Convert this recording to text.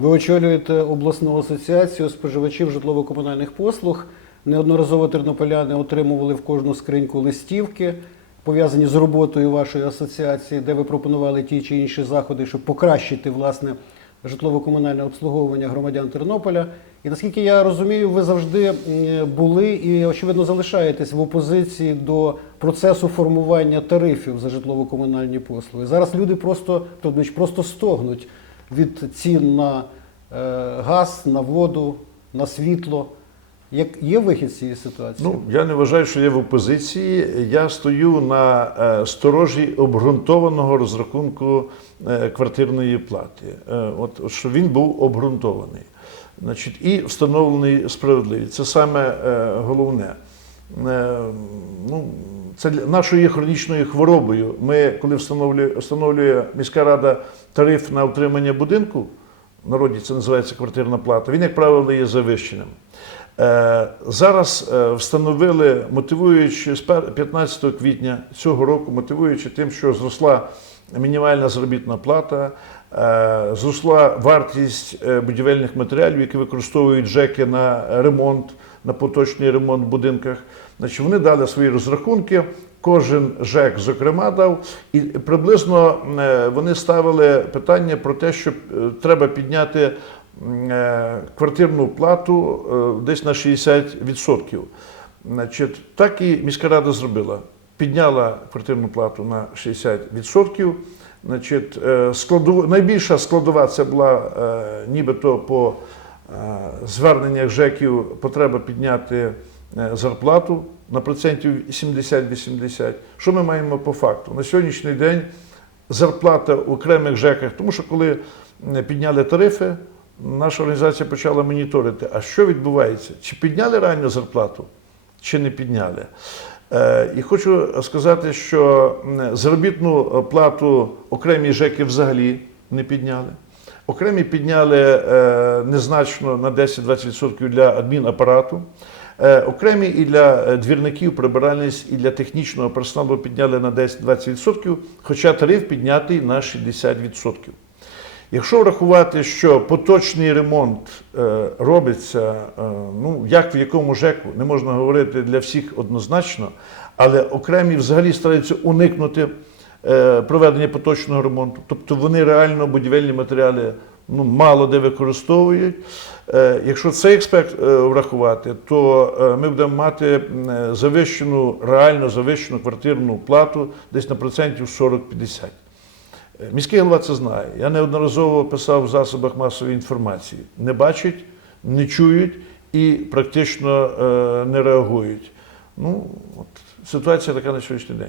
Ви очолюєте обласну асоціацію споживачів житлово-комунальних послуг. Неодноразово тернополяни отримували в кожну скриньку листівки, пов'язані з роботою вашої асоціації, де ви пропонували ті чи інші заходи, щоб покращити власне житлово-комунальне обслуговування громадян Тернополя. І наскільки я розумію, ви завжди були і очевидно залишаєтесь в опозиції до процесу формування тарифів за житлово-комунальні послуги. Зараз люди просто просто стогнуть від цін на е, газ, на воду, на світло. Як є вихід з цієї ситуації? Ну, я не вважаю, що я в опозиції. Я стою на е, сторожі обґрунтованого розрахунку е, квартирної плати. От що він був обґрунтований, значить, і встановлений справедливий. Це саме головне. Е, Ну, це нашою хронічною хворобою. Ми, коли встановлює, встановлює міська рада тариф на утримання будинку, в народі це називається квартирна плата, він, як правило, є завищеним. Е, Зараз е, встановили, мотивуючи з 15 квітня цього року, мотивуючи тим, що зросла мінімальна заробітна плата, е, зросла вартість е, будівельних матеріалів, які використовують ЖЕКи на ремонт, на поточний ремонт в будинках. Значить, вони дали свої розрахунки. Кожен ЖЕК, зокрема, дав, і приблизно е, вони ставили питання про те, що треба підняти квартирну плату десь на 60%. Значить, так і міська рада зробила. Підняла квартирну плату на 60%. Значить, е, найбільша складова це була е, нібито по е, зверненнях ЖЕКів потреба підняти зарплату на процентів 70-80. Що ми маємо по факту? На сьогоднішній день зарплата в окремих ЖЕКах, тому що коли підняли тарифи, наша організація почала моніторити, а що відбувається? Чи підняли реально зарплату, чи не підняли? Е, І хочу сказати, що заробітну плату окремі ЖЕКи взагалі не підняли. Окремі підняли е, незначно на 10-20% для адмінапарату. Е, Окремі і для двірників, прибиральниць, і для технічного персоналу підняли на 10-20%, хоча тариф піднятий на 60%. Якщо врахувати, що поточний ремонт е, робиться, е, ну як в якому ЖЕКу, не можна говорити для всіх однозначно, але окремі взагалі стараються уникнути е, проведення поточного ремонту. Тобто вони реально будівельні матеріали ну, мало де використовують. Якщо цей аспект е, врахувати, то ми будемо мати завищену, реально завищену квартирну плату десь на процентів 40-50. Міський голова це знає. Я неодноразово писав в засобах масової інформації. Не бачать, не чують і практично е, не реагують. Ну, от, ситуація така на сьогоднішній день.